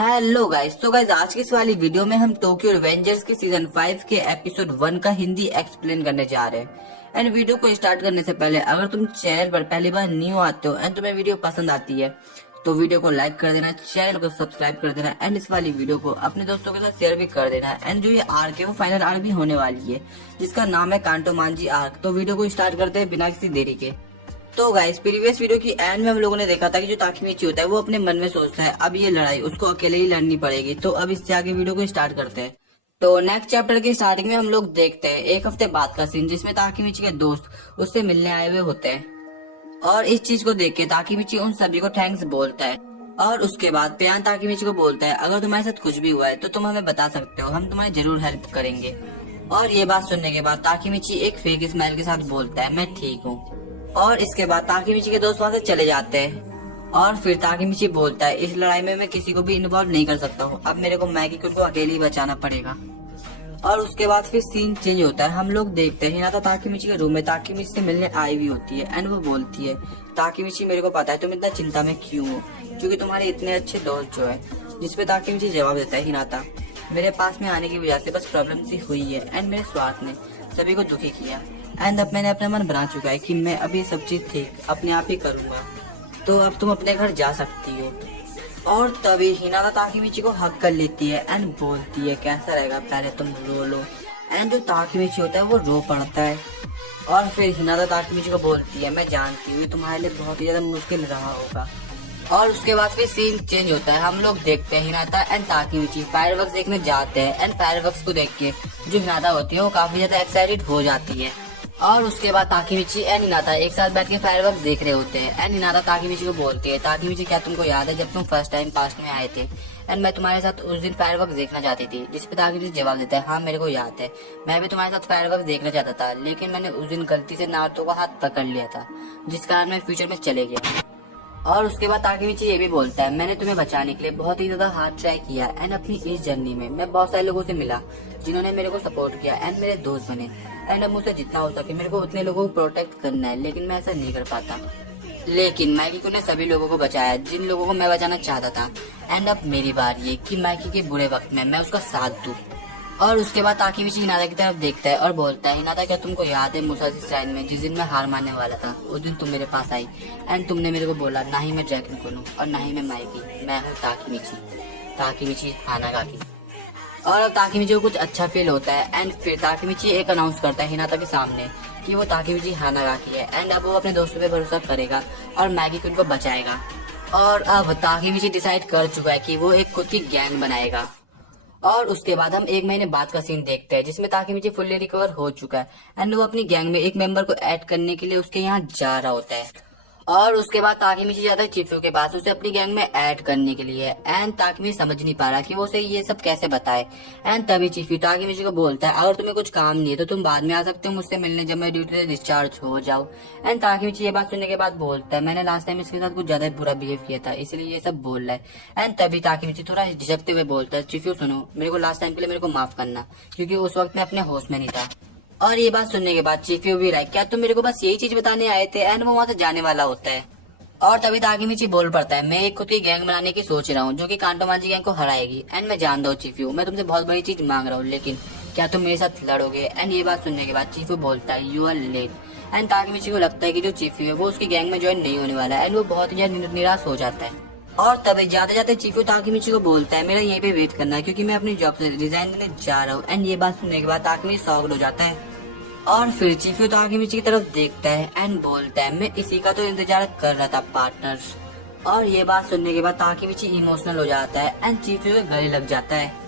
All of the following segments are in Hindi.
Hello guys. तो गाइस आज की इस वाली वीडियो में हम टोक्यो रिवेंजर्स के सीजन 5 के एपिसोड 1 का हिंदी एक्सप्लेन करने जा रहे हैं। एंड वीडियो को स्टार्ट करने से पहले अगर तुम चैनल पर पहली बार न्यू आते हो एंड तुम्हें वीडियो पसंद आती है तो वीडियो को लाइक कर देना, चैनल को सब्सक्राइब कर देना एंड इस वाली वीडियो को अपने दोस्तों के साथ शेयर भी कर देना। एंड जो ये आर्क है वो फाइनल आर्क भी होने वाली है जिसका नाम है कांटो मांजी आर्क। तो वीडियो को स्टार्ट करते हैं बिना किसी देरी के। तो गाइस प्रीवियस वीडियो की एंड में हम लोगों ने देखा था कि जो ताकीमिची होता है वो अपने मन में सोचता है अब ये लड़ाई उसको अकेले ही लड़नी पड़ेगी। तो अब इससे आगे वीडियो को स्टार्ट करते हैं। तो नेक्स्ट चैप्टर की स्टार्टिंग में हम लोग देखते हैं एक हफ्ते बाद का सीन जिसमें ताकीमिची के दोस्त उससे मिलने आए हुए होते हैं और इस चीज को देख के ताकीमिची उन सभी को थैंक्स बोलता है। और उसके बाद प्यान ताकीमिची को बोलता है अगर तुम्हारे साथ कुछ भी हुआ है तो तुम हमें बता सकते हो, हम तुम्हारी जरूर हेल्प करेंगे। और ये बात सुनने के बाद ताकीमिची एक फेक स्माइल के साथ बोलता है मैं ठीक हूँ। और इसके बाद ताकीमिची के दोस्त वहाँ से चले जाते हैं और फिर ताकीमिची बोलता है इस लड़ाई में मैं किसी को भी इन्वॉल्व नहीं कर सकता हूँ, अब मेरे को मैगी को अकेले ही बचाना पड़ेगा। और उसके बाद फिर सीन चेंज होता है। हम लोग देखते हैं हिनाता ताकीमिची के रूम में ताकीमिची से मिलने आई हुई होती है एंड वो बोलती है ताकीमिची मेरे को पता है तुम इतना चिंता में क्यों हो क्योंकि तुम्हारे इतने अच्छे दोस्त जो है। जिसपे ताकीमिची जवाब देता है हिनाता मेरे पास में आने की वजह से बस प्रॉब्लम सी हुई है एंड मेरे स्वार्थ ने सभी को दुखी किया एंड अब मैंने अपना मन बना चुका है कि मैं अब ये सब चीज ठीक अपने आप ही करूंगा, तो अब तुम अपने घर जा सकती हो। और तभी हिनाता ताकीमिची को हक कर लेती है एंड बोलती है कैसा रहेगा पहले तुम रो लो। एंड जो ताकीमिची होता है वो रो पड़ता है और फिर हिनाता ताकीमिची को बोलती है मैं जानती हूँ तुम्हारे लिए बहुत ही ज्यादा मुश्किल रहा होगा। और उसके बाद फिर सीन चेंज होता है। हम लोग देखते हैं हिनाता एंड ताकीमिची फायरवर्क्स देखने जाते हैं एंड फायरवर्क्स को देख के जो हिनाता होती है वो काफी ज्यादा एक्साइटेड हो जाती है। और उसके बाद ताकीमिची एंड हिनाता एक साथ बैठ के फायरवर्क्स देख रहे होते हैं एंड हिनाता ताकीमिची को बोलती है ताकीमिची क्या तुमको याद है जब तुम फर्स्ट टाइम पास्ट में आए थे एंड मैं तुम्हारे साथ उस दिन फायरवर्क्स देखना चाहती थी। जिस पे ताकीमिची जवाब देता है हाँ मेरे को याद है, मैं भी तुम्हारे साथ फायरवर्क्स देखना चाहता था लेकिन मैंने उस दिन गलती से नारुतो का हाथ पकड़ लिया था जिस कारण मैं फ्यूचर में चले गया। और उसके बाद ताकीमिची ये भी बोलता है मैंने तुम्हें बचाने के लिए बहुत ही ज्यादा हार्ड ट्राई किया एंड अपनी इस जर्नी में मैं बहुत सारे लोगों से मिला जिन्होंने मेरे को सपोर्ट किया एंड मेरे दोस्त बने एंड अब मुझसे जितना हो सके मेरे को उतने लोगों को प्रोटेक्ट करना है लेकिन मैं ऐसा नहीं कर पाता। लेकिन मैगी ने सभी लोगों को बचाया जिन लोगों को मैं बचाना चाहता था एंड अब मेरी बारी है कि मैगी के बुरे वक्त में मैं उसका साथ दूं। और उसके बाद ताकीमिची हिनाता की तरफ देखता है और बोलता है हिनाता क्या तुमको याद है मुसाशी श्राइन में जिस दिन मैं हार मानने वाला था उस दिन तुम मेरे पास आई एंड तुमने मेरे को बोला ना ही मैं ड्रैगन क्वीन हूँ और ना ही मैं माइकी, मैं हूँ ताकीमिची हानागाकी। और अब ताकीमिची को कुछ अच्छा फील होता है एंड फिर ताकीमिची एक अनाउंस करता है हिनाता के सामने कि वो ताकीमिची हानागाकी है एंड अब वो अपने दोस्तों पे भरोसा करेगा और मैगी क्वीन को बचाएगा। और अब ताकीमिची डिसाइड कर चुका है कि वो एक खुद की गैंग बनाएगा। और उसके बाद हम एक महीने बाद का सीन देखते हैं जिसमें ताकीमिची फुल्ली रिकवर हो चुका है एंड वो अपनी गैंग में एक मेंबर को ऐड करने के लिए उसके यहाँ जा रहा होता है। और उसके बाद ताकीमिची जाता है चिफ्यू के पास उसे अपनी गैंग में ऐड करने के लिए एंड ताकीमिची समझ नहीं पा रहा कि वो उसे ये सब कैसे बताए। एंड तभी चिफ्यू ताकीमिची को बोलता है अगर तुम्हें कुछ काम नहीं है तो तुम बाद में आ सकते हो मुझसे मिलने जब मैं ड्यूटी से डिस्चार्ज हो जाऊँ। एंड ताकीमिची ये बात सुनने के बाद बोलता है मैंने लास्ट टाइम इसके साथ कुछ ज्यादा बुरा बिहेव किया था इसलिए ये सब बोल रहा है। एंड तभी ताकीमिची थोड़ा झिझकते हुए बोलता है चिफ्यू सुनो मेरे को लास्ट टाइम के लिए मेरे को माफ करना क्योंकि उस वक्त मैं अपने होश में नहीं था। और ये बात सुनने के बाद चिफ्यू भी लाइक क्या तुम मेरे को बस यही चीज बताने आए थे एंड वो वहाँ से जाने वाला होता है। और तभी ताकीमिची बोल पड़ता है मैं एक खुद की गैंग बनाने की सोच रहा हूँ जो कि कांटो मांजी गैंग को हराएगी एंड मैं जानता हूँ चिफ्यू मैं तुमसे बहुत बड़ी चीज मांग रहा हूँ लेकिन क्या तुम मेरे साथ लड़ोगे। एंड ये बात सुनने के बाद चिफ्यू बोलता है यू आर लेट। एंड ताकीमिची को लगता है कि जो चिफ्यू है वो उसकी गैंग में ज्वाइन नहीं होने वाला है एंड वो बहुत ही निराश हो जाता है। और तभी जाते जाते चिफ्यू ताकीमिची को बोलता है मेरा यहीं पे वेट करना है क्योंकि मैं अपनी जॉब से रिजाइन देने जा रहा हूँ। एंड ये बात सुनने के बाद ताकीमिची शॉक्ड हो जाता है और फिर चिफ्यू ताकीमिची की तरफ देखता है एंड बोलता है मैं इसी का तो इंतजार कर रहा था पार्टनर। और ये बात सुनने के बाद ताकीमिची इमोशनल हो जाता है एंड चिफ्यू के गले लग जाता है।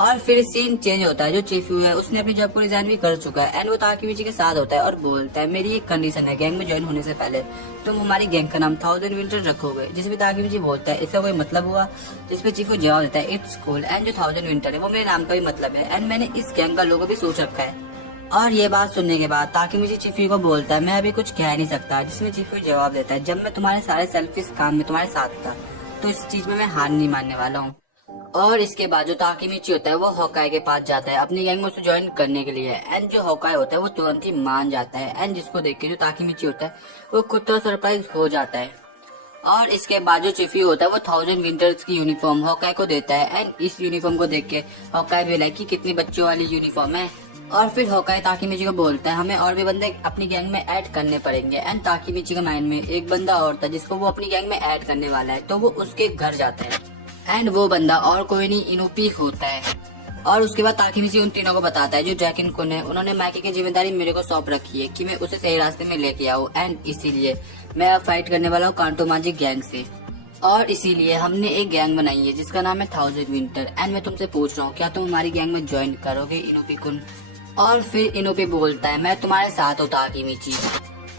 और फिर सीन चेंज होता है। जो चिफ्यू है उसने अपनी जॉब को रिजाइन भी कर चुका है एंड वो ताकीमिची के साथ होता है और बोलता है मेरी एक कंडीशन है गैंग में ज्वाइन होने से पहले तुम हमारी गैंग का नाम 1000 विंटर रखोगे। जिसपे ताकीमिची बोलता है इसका कोई मतलब हुआ। जिसपे चिफ्यू जवाब देता है इट्स कूल एंड जो 1000 विंटर है वो मेरे नाम का भी मतलब है एंड मैंने इस गैंग का लोगो भी सोच रखा है। और ये बात सुनने के बाद ताकीमिची चिफ्यू को बोलता है मैं अभी कुछ कह नहीं सकता। जिसमें चिफ्यू जवाब देता है जब मैं तुम्हारे सारे सेल्फिश काम में तुम्हारे साथ था तो इस चीज में मैं हार नहीं मानने वाला हूँ। और इसके बाद जो ताकीमिची होता है वो होकाई के पास जाता है अपनी गैंग में उसे ज्वाइन करने के लिए एंड जो होकाई होता है वो तुरंत ही मान जाता है एंड जिसको देख के जो ताकीमिची होता है वो खुद तो सरप्राइज हो जाता है। और इसके बाद जो चिफी होता है वो 1000 विंटर्स की यूनिफॉर्म हॉकाई को देता है एंड इस यूनिफॉर्म को देख के हॉकाई भी लाइक कि कितनी बच्चों वाली यूनिफॉर्म है। और फिर हॉकाई ताकीमिची को बोलता है हमें और भी बंदे अपनी गैंग में ऐड करने पड़ेंगे एंड ताकीमिची का माइंड में एक बंदा और था जिसको वो अपनी गैंग में ऐड करने वाला है, तो वो उसके घर जाता है एंड वो बंदा और कोई नहीं इनोपी होता है। और उसके बाद ताकीमिची उन तीनों को बताता है जो ड्रैगन कुन है उन्होंने माइकी की जिम्मेदारी मेरे को सौंप रखी है कि मैं उसे सही रास्ते में लेके आऊँ एंड इसीलिए मैं अब फाइट करने वाला हूँ कांटो माजिक गैंग से। और इसीलिए हमने एक गैंग बनाई है जिसका नाम है 1000 विंटर एंड मैं तुमसे पूछ रहा हूँ क्या तुम हमारी गैंग में ज्वाइन करोगे इनोपी कुन। और फिर इनोपी बोलता है मैं तुम्हारे साथ हूँ ताकीमिची।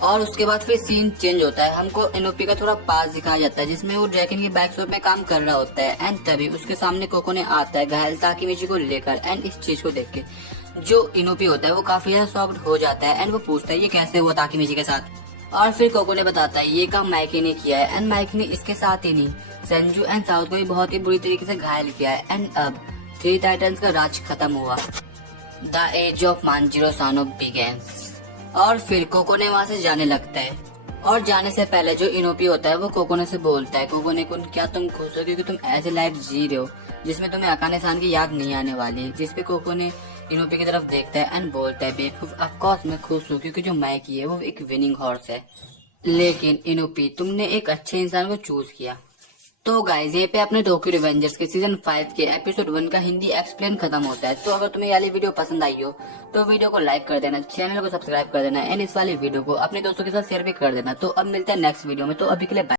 और उसके बाद फिर सीन चेंज होता है, हमको इनोपी का थोड़ा पास दिखाया जाता है जिसमें वो ड्रैगन के बैकशॉप में काम कर रहा होता है एंड तभी उसके सामने कोकोने आता है घायल ताकीमिची को लेकर एंड इस चीज को देख के जो इनोपी होता है वो काफी ज्यादा सॉफ्ट हो जाता है एंड वो पूछता है ये कैसे हुआ ताकीमिची के साथ। और फिर कोकोने बताता है ये काम माइकी ने किया है एंड माइकी ने इसके साथ ही नहीं संजू एंड साउथ को भी बहुत ही बुरी तरीके से घायल किया है एंड अब 3 टाइटन्स का राज खत्म हुआ। द एज ऑफ मांजिरो सानो बिगेन्स। और फिर कोकोने वहाँ से जाने लगता है और जाने से पहले जो इनोपी होता है वो कोकोने से बोलता है कोकोने कुन क्या तुम खुश हो क्योंकि तुम ऐसे लाइफ जी रहे हो जिसमें तुम्हें अकाने सान की याद नहीं आने वाली। जिसपे कोकोने इनोपी की तरफ देखता है एंड बोलता है बेवकूफ ऑफकोर्स मैं खुश हूँ क्योंकि जो माइकी है वो एक विनिंग हॉर्स है, लेकिन इनोपी तुमने एक अच्छे इंसान को चूज किया। तो गाइज ये पे अपने टोक्यो रिवेंजर्स के सीजन 5 के एपिसोड 1 का हिंदी एक्सप्लेन खत्म होता है। तो अगर तुम्हें ये वाली वीडियो पसंद आई हो तो वीडियो को लाइक कर देना, चैनल को सब्सक्राइब कर देना एंड इस वाली वीडियो को अपने दोस्तों के साथ शेयर भी कर देना। तो अब मिलते हैं नेक्स्ट वीडियो में, तो अभी के लिए बाय।